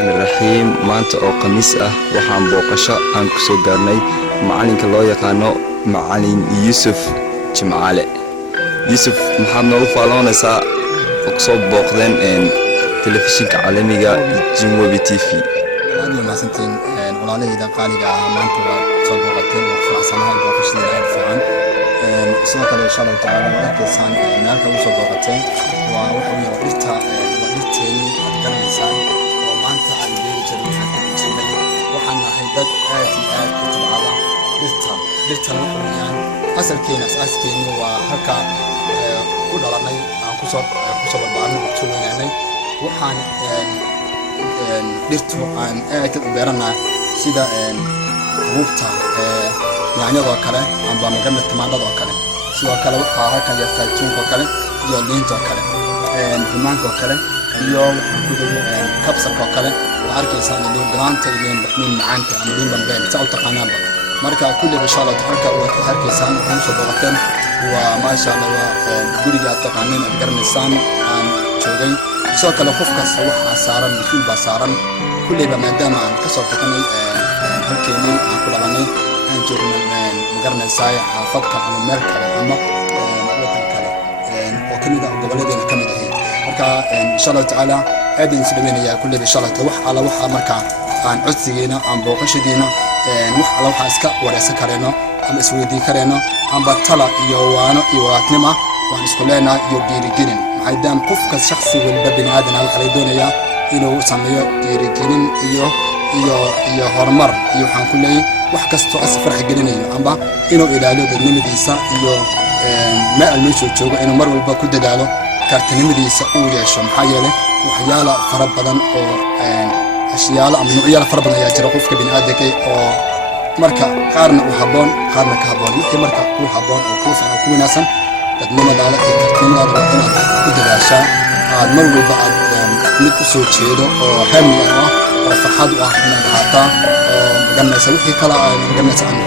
الرحيم maanta oo khamiis ah waxaan booqasho aan ku soo gaarnay macalinka loo yaqaano macalin Yusuf Jimcaale. Yusuf maxaad noogu faaloonaysaa oo ku soo booqdeen telefishinka caalamiga Jimwabi TV? aad iyo maasantiin walaalahayda qaaliga ah maanta waa soo booqateen oo faraxsanahay booqashada aad fiican sidoo kale insha Allah taala markaysaan meelka u soo booqateen waa waxa weeye dhirta waa dhirteeni aad garanaysaa oo maanta aan beeri jiray waxaan nahay dad aad iyo aad u tabcada dhirta waxa weeyaan asalkeena waa halka ku dhalanay aan ku soo barbaarnay ku soo weynaanay waxaan dhirtu aan aad u beeranaa sida buubta yaanyada oo kale amba magana tamaandhada oo kale sidoo kale waxaa halkan ya saytuunka oo kale iyo liinta oo kale rumaanka oo kale iyo waxaan ku leeyahay kabsarka oo kale waa arkaysaa in garaanta iyo baxmin macaanka ama liin bambeel saa u taqaanaanba marka kulli insha Allah halka waa arkaysaa inuu soo booqateen waa ma sha Allah waa guriga taqaaneen aad garanaysaan aan joogay sidoo kale qof kasta waxa saaran masuul baa saaran kulliba maadaama aan ka soo tagnay halkeenii aan ku dhalanay aan joognay magaranaysaa xaafadka ama meel kale ama wadan kale oo kamid ah gobolladeena kamid ah marka insha Allah taala aadin sideenaya kulliba insha Allah waxa marka aan codsigeena aan booqashadeena wax alla waxa iska wareysan kareeno ama isweydiin kareeno amba tala iyo waano iyo walaatnimo waan isku leenahay iyo dhiirigelin maadaama qofka shakhsi walba bini aadan waxa la doonayaa inuu sameeyo dhiirigelin iyo horumar iyo waxaan ku leeyahay wax kasto as farx gelinayo amba inuu ilaaliyo dadnimadiisa iyo meel meesha joogo inuu mar walba ku dadaalo kartinimadiisa uu yeesho maxaa yeelay waxyaalo fara badan oo ashyaalo ama noocyada fara badan ayaa jira qofka bini aadanka oo marka qaarna u haboon qaarna ka haboon wixii marka ku haboon oo ku fiican ku wanaagsan dadnimadaada iyo kartinimadaada waa inaad ku dadaashaa aad mar walba aad mid u soo jeedo oo hami ah oo farxad ah inaad ahaataa oo garanaysa wixii kala aan garanaysa aan